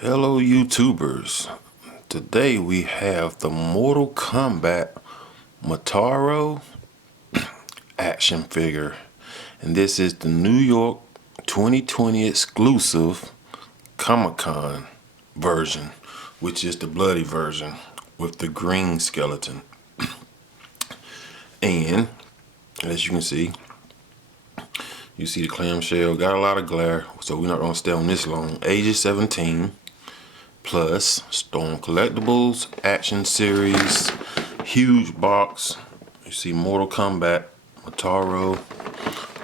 Hello YouTubers, today we have the Mortal Kombat Motaro action figure, and this is the New York 2020 exclusive Comic-Con version, which is the bloody version with the green skeleton. And as you can see, you see the clamshell, got a lot of glare, so we're not going to stay on this long. Ages 17 plus, Storm Collectibles Action Series, huge box. You see Mortal Kombat Motaro,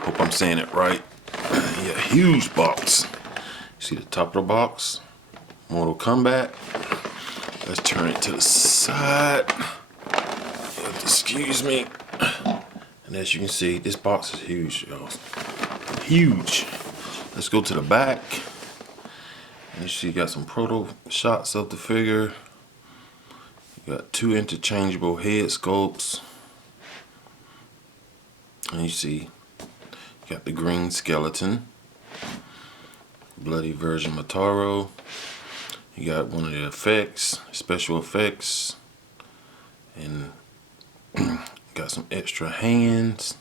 hope I'm saying it right. Yeah, huge box. You see the top of the box, Mortal Kombat. Let's turn it to the side. Excuse me. And as you can see, this box is huge, y'all. Huge. Let's go to the back. And you see, you got some proto shots of the figure. You got two interchangeable head sculpts. And you see, you got the green skeleton. Bloody version Motaro. You got one of the effects, special effects. And got some extra hands.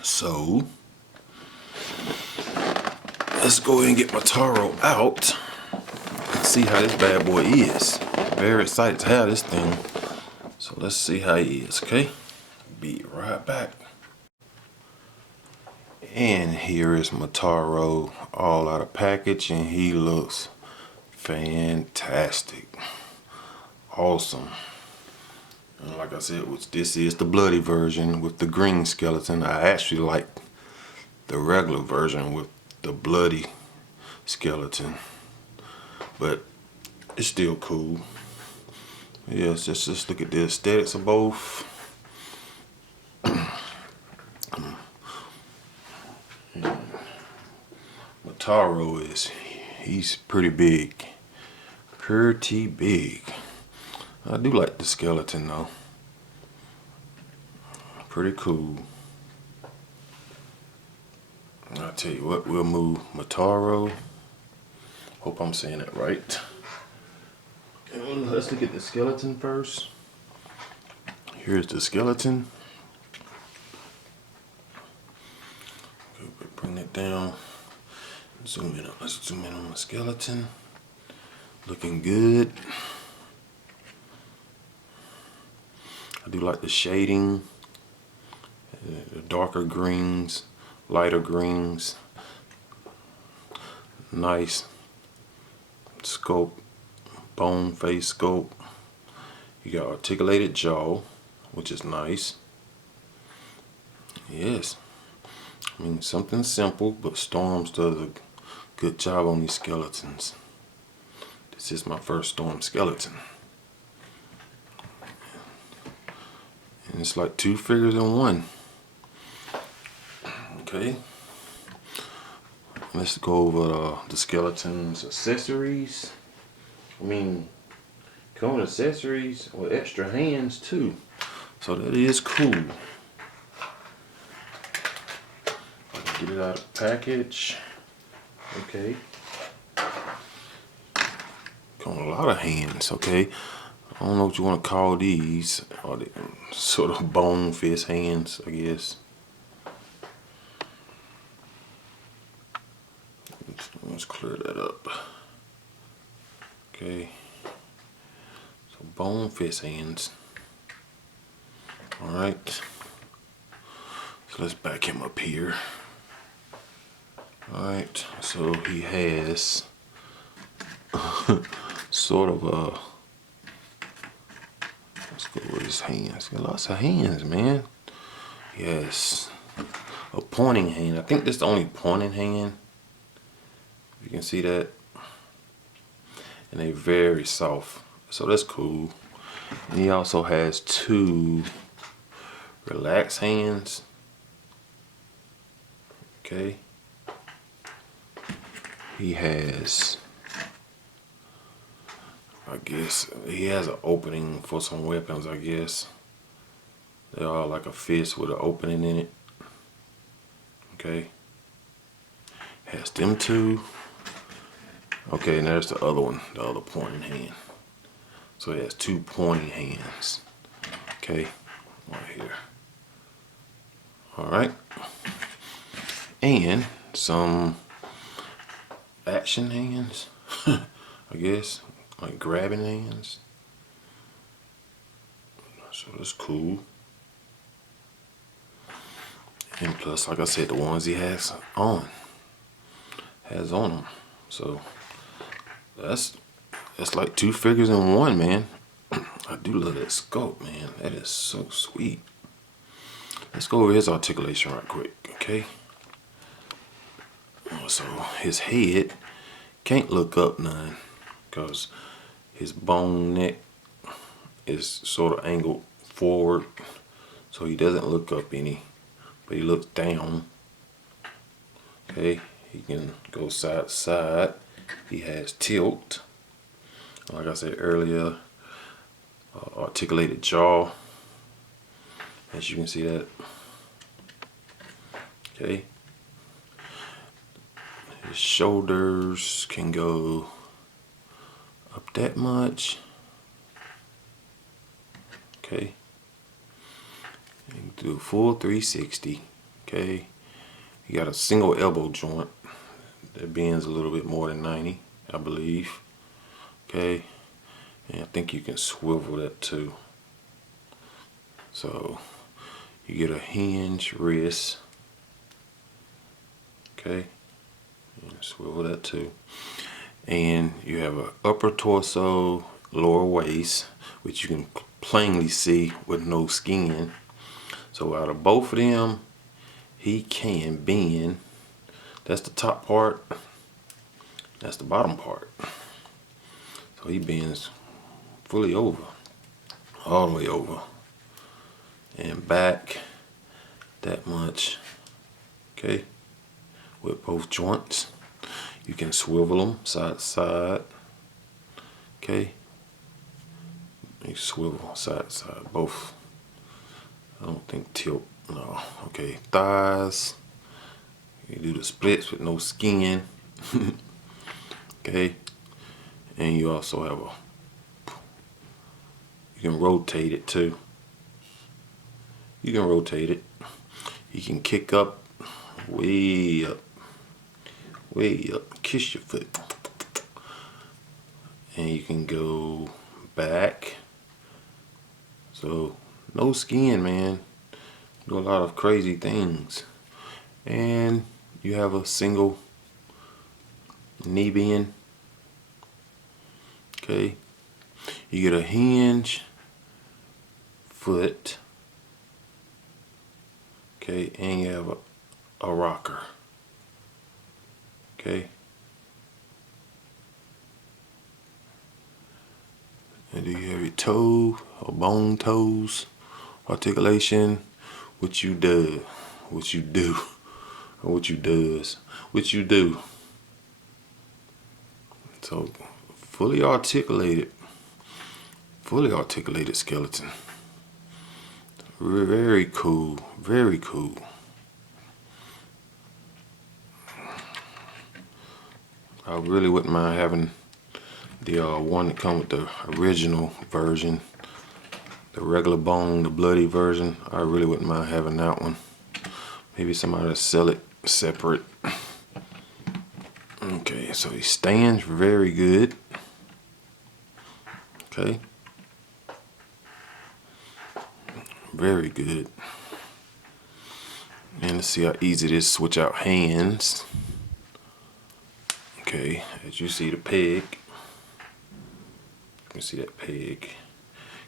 So let's go ahead and get Motaro out and see how this bad boy is. Very excited to have this thing. So let's see how he is, okay? Be right back. And here is Motaro all out of package, and he looks fantastic. Awesome. And like I said, this is the bloody version with the green skeleton. I actually like the regular version with the bloody skeleton, but it's still cool. Yes, just look at the aesthetics of both. Motaro he's pretty big. Pretty big. I do like the skeleton though. Pretty cool. I'll tell you what, we'll move Motaro. Hope I'm saying it right. Let's look at the skeleton first. Here's the skeleton. Bring it down. Zoom in. Let's zoom in on the skeleton. Looking good. I do like the shading. The darker greens, lighter greens. Nice sculpt, bone face sculpt. You got articulated jaw, which is nice. Yes, I mean something simple, but Storms does a good job on these skeletons. This is my first Storm skeleton. And it's like two figures in one. Okay. Let's go over the skeleton's accessories. I mean, come with accessories with extra hands too. So that is cool. Get it out of the package. Okay. Come with a lot of hands, okay. I don't know what you want to call these. Or the sort of bone fist hands, I guess. Let's clear that up. Okay. So bone fist hands. Alright. So let's back him up here. Alright. So he has sort of a, let's go with his hands. Got lots of hands, man. Yes. A pointing hand. I think this is the only pointing hand. You can see that. And they're very soft. So that's cool. And he also has two relaxed hands. Okay. He has, I guess, he has an opening for some weapons, I guess. They are like a fist with an opening in it. Okay. Has them two. Okay, and there's the other one, the other pointing hand. So it has two pointing hands. Okay, right here. Alright. And some action hands, I guess, like grabbing hands. So that's cool. And plus, like I said, the ones he has on them. So that's like two figures in one, man. I do love that sculpt, man. That is so sweet. Let's go over his articulation right quick, okay? So his head can't look up none because his bone neck is sort of angled forward, so he doesn't look up any, but he looks down. Okay, he can go side to side. He has tilt, like I said earlier, articulated jaw, as you can see that. Okay, his shoulders can go up that much. Okay, you can do a full 360. Okay, you got a single elbow joint that bends a little bit more than 90, I believe. Okay, and I think you can swivel that too. So you get a hinge wrist. Okay, and swivel that too. And you have an upper torso, lower waist, which you can plainly see with no skin. So out of both of them, he can bend. That's the top part. That's the bottom part. So he bends fully over, all the way over, and back that much. Okay, with both joints. You can swivel them side to side. Okay, you swivel side to side, both. I don't think tilt, no. Okay, thighs. You do the splits with no skin. Okay, and you also have you can rotate it too. You can rotate it. You can kick up, way up, kiss your foot. And you can go back. So no skin, man. Do a lot of crazy things. And you have a single knee bend. Okay, you get a hinge foot. Okay, and you have a rocker. Okay, and do you have your toe or bone toes articulation? What you do, or what you does, what you do. So fully articulated skeleton. Very cool, very cool. I really wouldn't mind having the one that come with the original version, the regular bone, the bloody version. I really wouldn't mind having that one. Maybe somebody will sell it separate. Okay, so he stands very good. Okay, very good. And let's see how easy it is to switch out hands. Okay, as you see the peg. You can see that peg.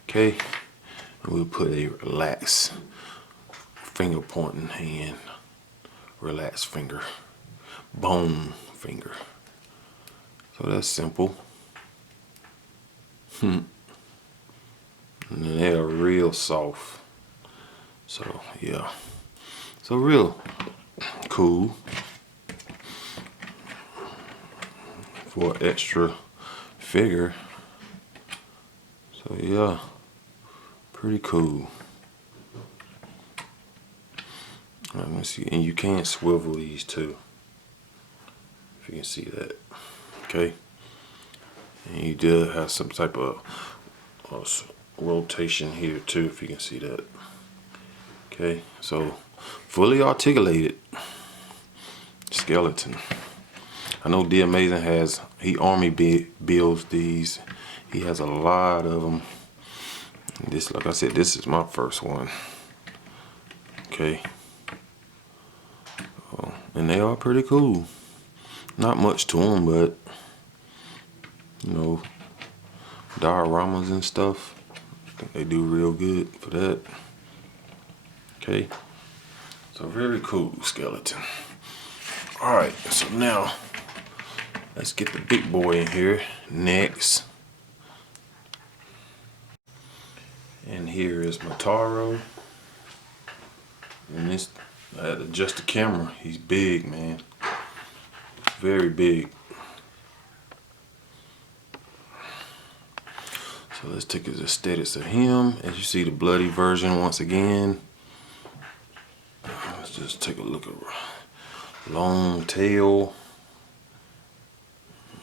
Okay, and we'll put a relaxed finger pointing hand. Relaxed finger. Bone finger. So that's simple. And they're real soft. So yeah. So real cool for an extra figure. So yeah, pretty cool. Let me see, and you can swivel these too, if you can see that. Okay. And you do have some type of rotation here too, if you can see that. Okay, so fully articulated skeleton. I know D Amazing has, he army builds these. He has a lot of them. This, like I said, this is my first one. Okay. And they are pretty cool. Not much to them, but you know, dioramas and stuff, I think they do real good for that. Okay. So very cool skeleton. Alright, so now let's get the big boy in here next. And here is Motaro. And this, I had to adjust the camera. He's big, man. Very big. So let's take his aesthetics of him. As you see, the bloody version once again. Let's just take a look at long tail.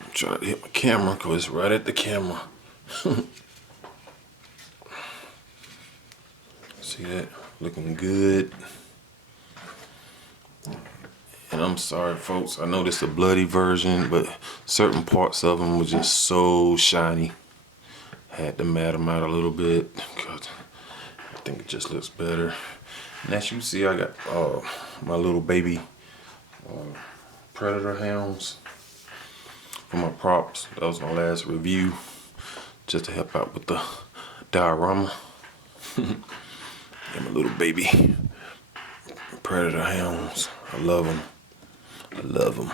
I'm trying to hit my camera because it's right at the camera. See that? Looking good. And I'm sorry, folks. I know this is a bloody version, but certain parts of them were just so shiny. Had to mat them out a little bit because I think it just looks better. And as you see, I got my little baby predator hounds for my props. That was my last review, just to help out with the diorama. And my little baby predator hounds. I love them. I love them.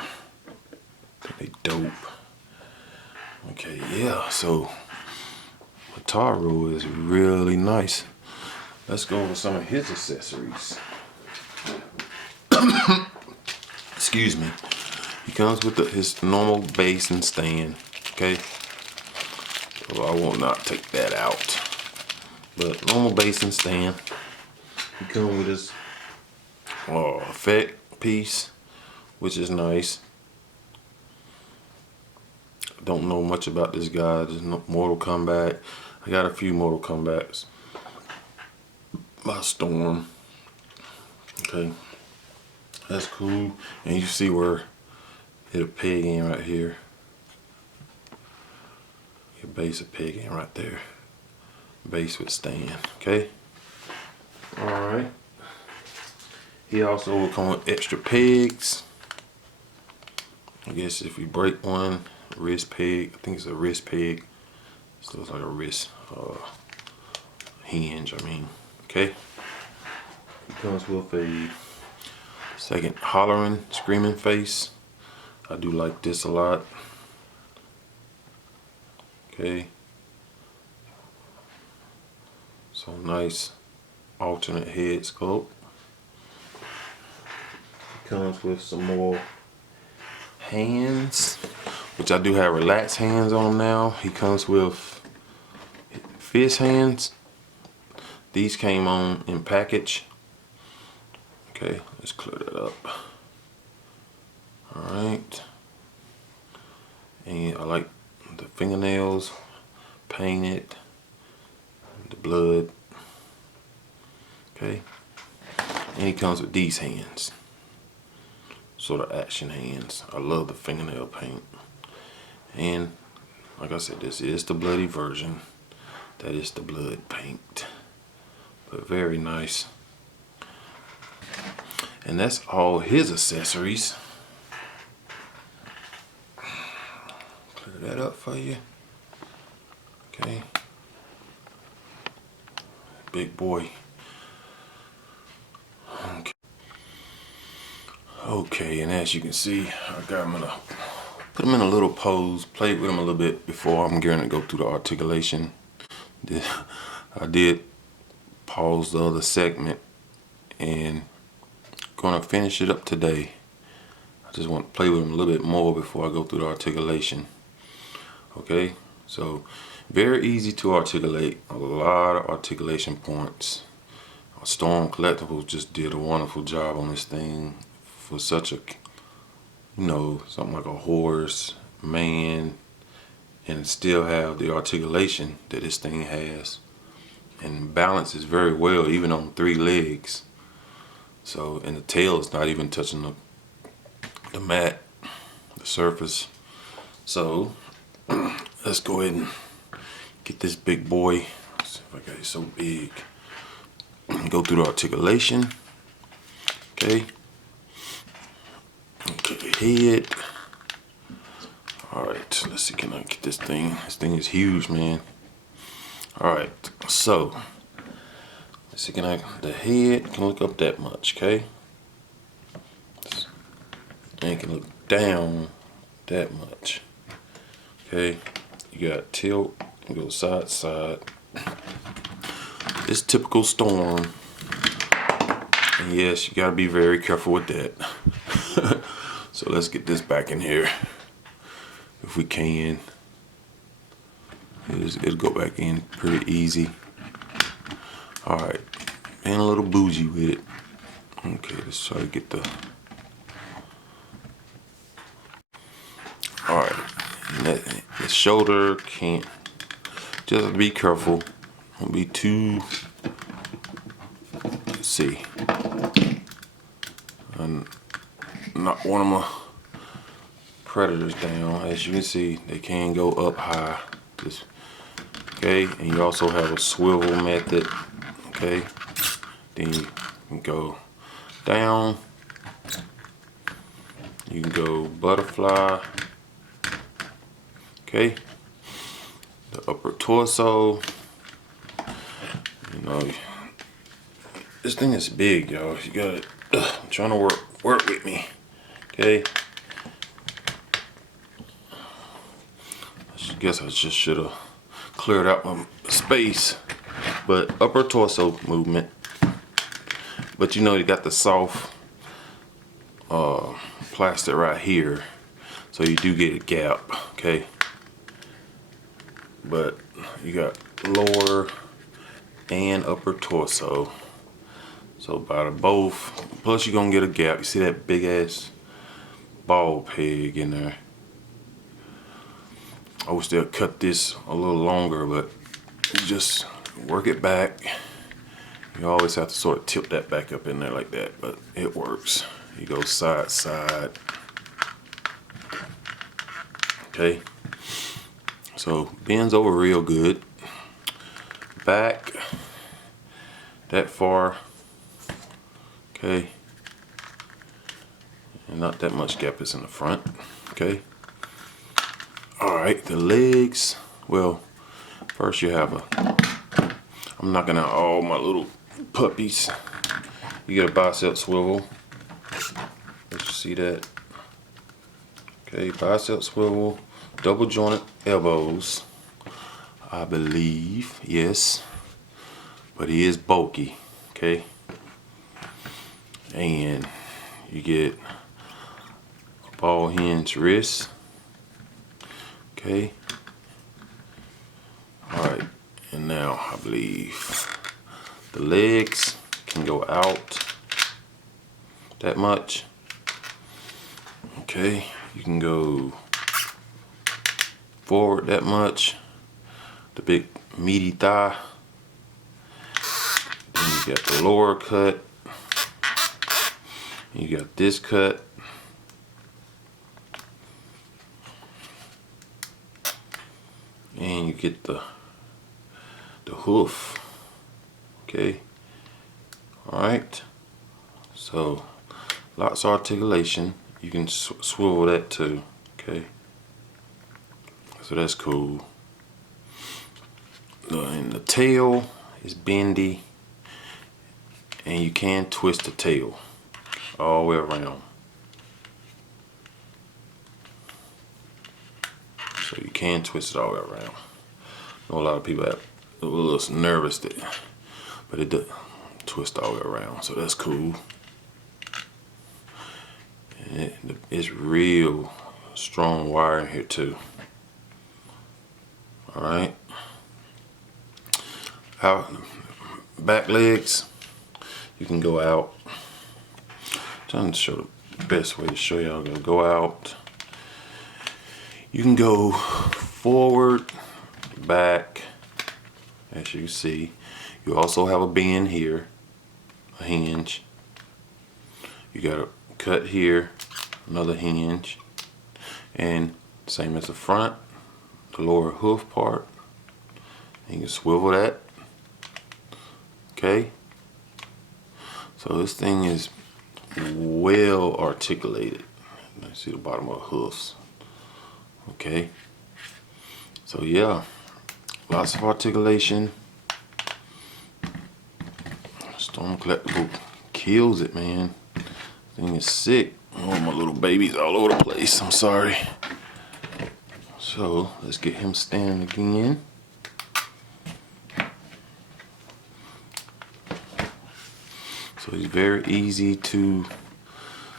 They dope. Okay, yeah. So Motaro is really nice. Let's go over some of his accessories. Excuse me. He comes with his normal base and stand. Okay. So I will not take that out. But normal base and stand. He comes with his effect piece, which is nice. Don't know much about this guy. There's no Mortal Kombat. I got a few Mortal Kombats by Storm. Okay, that's cool. And you see where it'll peg in right here. Your base will peg in right there. Base with stand. Okay. All right. He also will come with extra pegs. I guess if you break one, wrist peg. I think it's a wrist peg. This looks like a wrist hinge. I mean, okay. It comes with a second hollering, screaming face. I do like this a lot. Okay. So nice alternate head sculpt. It comes with some more hands, which I do have relaxed hands on now. He comes with fist hands. These came on in package. Okay, let's clear that up. Alright. And I like the fingernails painted, the blood. Okay. And he comes with these hands. Sort of action hands. I love the fingernail paint. And like I said, this is the bloody version. That is the blood paint. But very nice. And that's all his accessories. Clear that up for you. Okay. Big boy. Okay. Okay, and as you can see, I got him in a, put him in a little pose, played with him a little bit before I'm going to go through the articulation. I did pause the other segment and gonna finish it up today. I just want to play with him a little bit more before I go through the articulation. Okay, so very easy to articulate, a lot of articulation points. Storm Collectibles just did a wonderful job on this thing for such a, you know, something like a horse, man, and still have the articulation that this thing has, and balances very well even on 3 legs. So, and the tail is not even touching the mat, the surface. So let's go ahead and get this big boy. Let's see if I got it so big. Go through the articulation. Okay. Okay, head. Alright, let's see, can I get this thing? This thing is huge, man. Alright, so let's see, the head can look up that much, okay? And it can look down that much. Okay, you got tilt, you go side to side. It's typical Storm. And yes, you gotta be very careful with that. So let's get this back in here. If we can. It'll go back in pretty easy. Alright, and a little bougie with it. Okay, let's try to get the... Alright, the shoulder can't... Just have to be careful. Don't be too... Let's see. And knock one of my predators down. As you can see, they can go up high. Just, okay, and you also have a swivel method. Okay, then you can go down. You can go butterfly. Okay, the upper torso. You know, this thing is big, y'all. You gotta trying to work with me. Okay. I guess I just should have cleared out my space. But upper torso movement. But you know, you got the soft plastic right here, so you do get a gap. Okay. But you got lower and upper torso. So by the both, plus you're gonna get a gap. You see that big ass ball peg in there. I wish they'll cut this a little longer, but you just work it back. You always have to sort of tip that back up in there like that, but it works. You go side to side. Okay. So bends over real good. Back that far. Okay. And not that much gap is in the front. Okay. Alright, the legs. Well, first you have I'm knocking out all my little puppies. You get a bicep swivel. Let's see that. Okay, bicep swivel, double jointed elbows, I believe, yes. But he is bulky, okay? And you get a ball hinge wrist, okay? Alright, and now I believe the legs can go out that much. Okay, you can go forward that much. The big meaty thigh. Then you got the lower cut. You got this cut. And you get the hoof. Okay. Alright. So lots of articulation. You can swivel that too. Okay. So that's cool. And the tail is bendy. And you can twist the tail all the way around. So you can twist it all the way around. I know a lot of people have a little nervous that, but it does twist all the way around. So that's cool. And it's real strong wire in here too. All right. Out back legs, you can go out. I'm trying to show the best way to show y'all. Go out. You can go forward, back, as you see. You also have a bend here, a hinge. You got a cut here, another hinge, and same as the front, the lower hoof part. You can swivel that. Okay. So this thing is well articulated. Let's see the bottom of the hoofs. Okay. So yeah, lots of articulation. Storm Collectible kills it, man. Thing is sick. Oh, my little baby's all over the place. I'm sorry. So let's get him standing again. So he's very easy to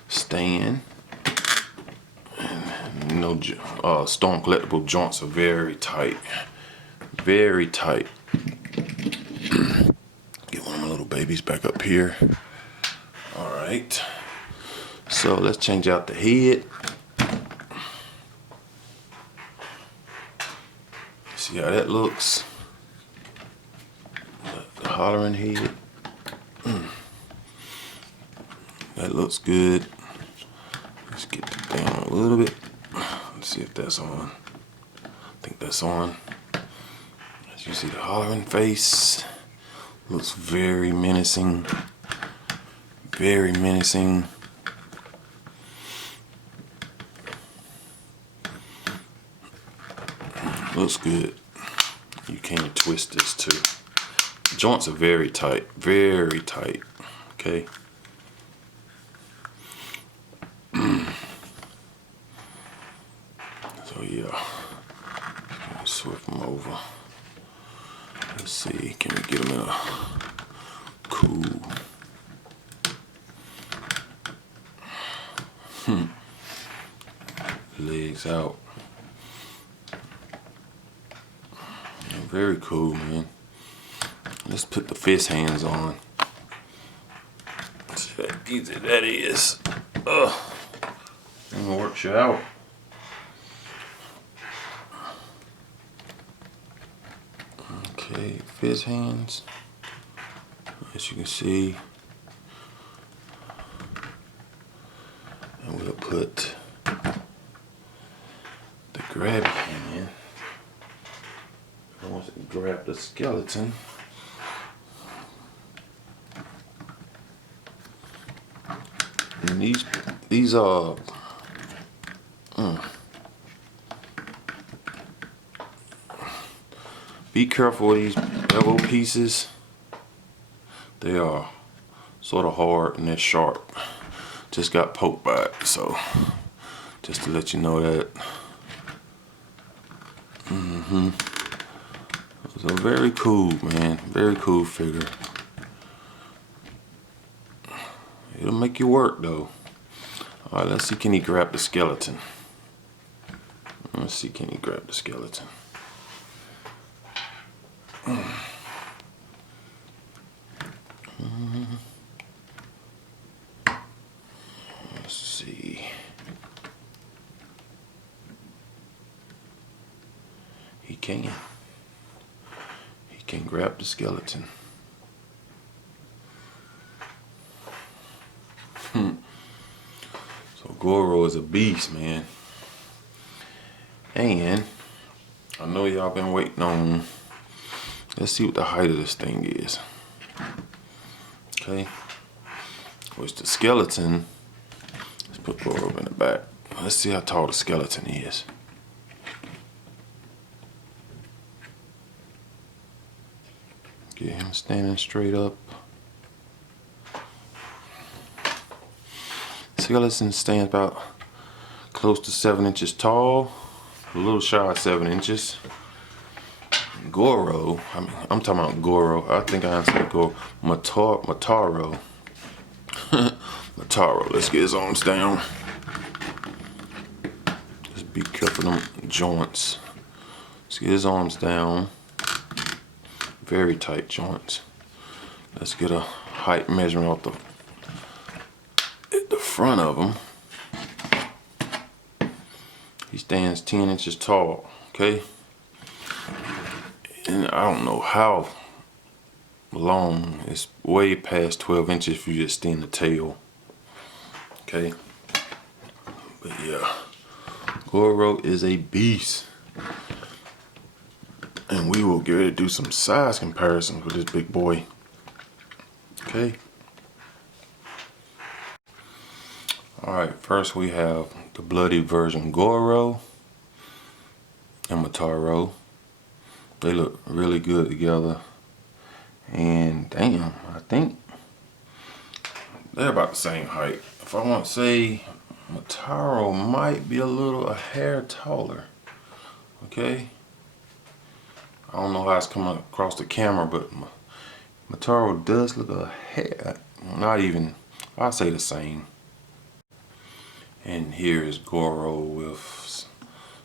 stand. And, you know, Storm Collectible joints are very tight. Very tight. Get one of my little babies back up here. Alright. So let's change out the head. See how that looks. The hollering head. That looks good. Let's get that down a little bit. Let's see if that's on. I think that's on. As you see, the hollering face looks very menacing. Very menacing. Looks good. You can't twist this too. The joints are very tight. Very tight. Okay. So yeah, switch them over. Let's see, can we get them in a cool? Legs out. Very cool, man. Let's put the fist hands on. See how easy that is. Ugh. I'm gonna work you out. Okay, fist hands. As you can see. And we'll put the grab hand. Once we grab the skeleton. And these are be careful with these bevel pieces. They are sort of hard and they're sharp. Just got poked by it, so just to let you know that. So very cool, man. Very cool figure. It'll make you work though. Alright, let's see, can he grab the skeleton? Let's see, can he grab the skeleton? Let's see. He can. He can grab the skeleton. So Goro is a beast, man. And I know y'all been waiting on. Let's see what the height of this thing is. Okay. Which the skeleton. Let's put Goro in the back. Let's see how tall the skeleton is. Get him standing straight up. Skeleton stands about close to 7 inches tall, a little shy of 7 inches. Goro, I'm talking about Goro. I think I said Goro. Motaro. Motaro. Let's get his arms down. Just be careful of them joints. Let's get his arms down. Very tight joints. Let's get a height measurement off the front of him. He stands 10 inches tall. Okay. And I don't know how long. It's way past 12 inches if you just extend the tail. Okay. But yeah, Goro is a beast. And we will get ready to do some size comparisons with this big boy. Okay. Alright, first we have the bloody version Goro and Motaro. They look really good together. And damn, I think they're about the same height. If I want to say, Motaro might be a hair taller. Okay. I don't know how it's coming across the camera, but Motaro does look a hair, not even, I'll say the same. And here is Goro with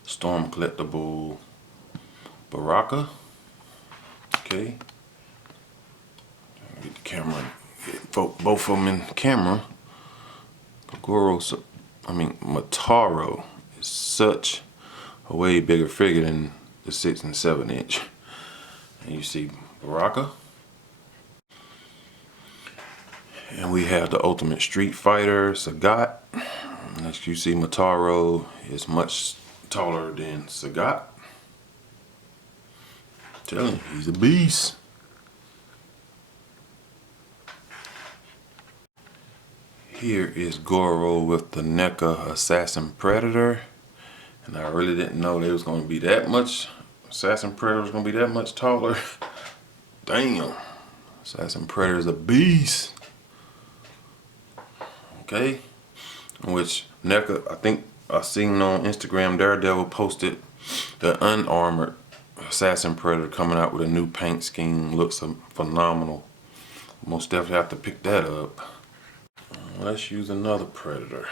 Storm Collectible Baraka. Okay. Get the camera, get both of them in the camera. Motaro is such a way bigger figure than the 6 and 7 inch. And you see Baraka. And we have the Ultimate Street Fighter Sagat. As you see, Motaro is much taller than Sagat. Telling you, he's a beast. Here is Goro with the NECA Assassin Predator. And I really didn't know they was going to be that much. Assassin Predator was going to be that much taller. Damn. Assassin Predator is a beast. Okay. Which NECA, I think I seen on Instagram, Daredevil posted the unarmored Assassin Predator coming out with a new paint scheme. Looks phenomenal. Most definitely have to pick that up. Let's use another Predator.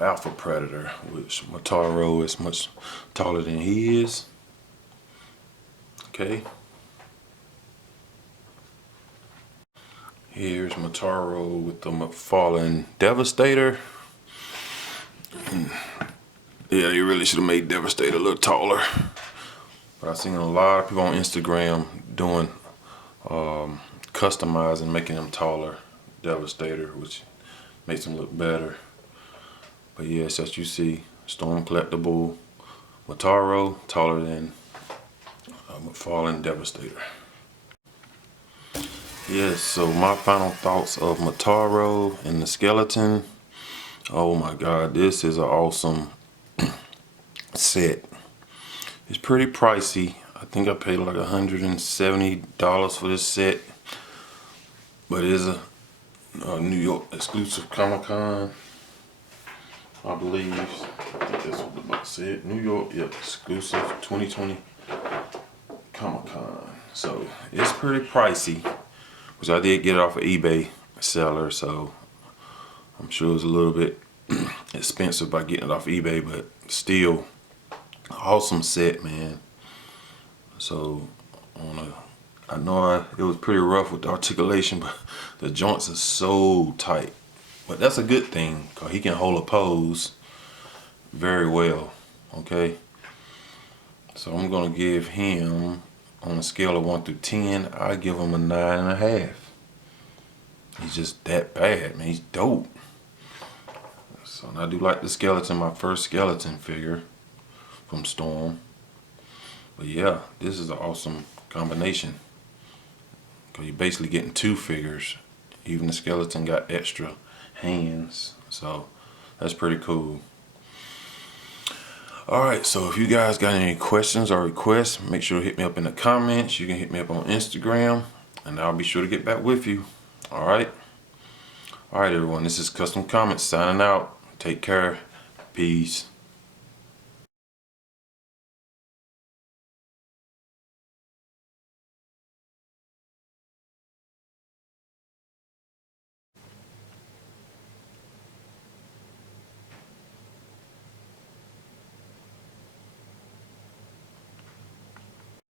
Alpha Predator, which Motaro is much taller than he is. Okay. Here's Motaro with the Fallen Devastator. And yeah, they really should have made Devastator a little taller. But I've seen a lot of people on Instagram doing customizing, making them taller. Devastator, which makes them look better. But yes, as you see, Storm Collectible Motaro taller than Fallen Devastator. Yes, so my final thoughts of Motaro and the skeleton. Oh my god, this is an awesome set. It's pretty pricey. I think I paid like $170 for this set. But it is a New York exclusive Comic-Con, I believe. I think that's what the book said. New York, yep, exclusive 2020 Comic-Con. So it's pretty pricey, which I did get it off of eBay seller, so I'm sure it was a little bit expensive by getting it off eBay, but still awesome set, man. So I know it was pretty rough with the articulation, but the joints are so tight. But that's a good thing, because he can hold a pose very well, okay? So I'm going to give him, on a scale of 1 through 10, I give him a 9.5. He's just that bad, man. He's dope. So and I do like the skeleton, my first skeleton figure from Storm. But yeah, this is an awesome combination. Because you're basically getting 2 figures. Even the skeleton got extra hands. So that's pretty cool. Alright, so if you guys got any questions or requests, make sure to hit me up in the comments. You can hit me up on Instagram, and I'll be sure to get back with you. Alright? Alright everyone, this is Custom Comments signing out. Take care. Peace.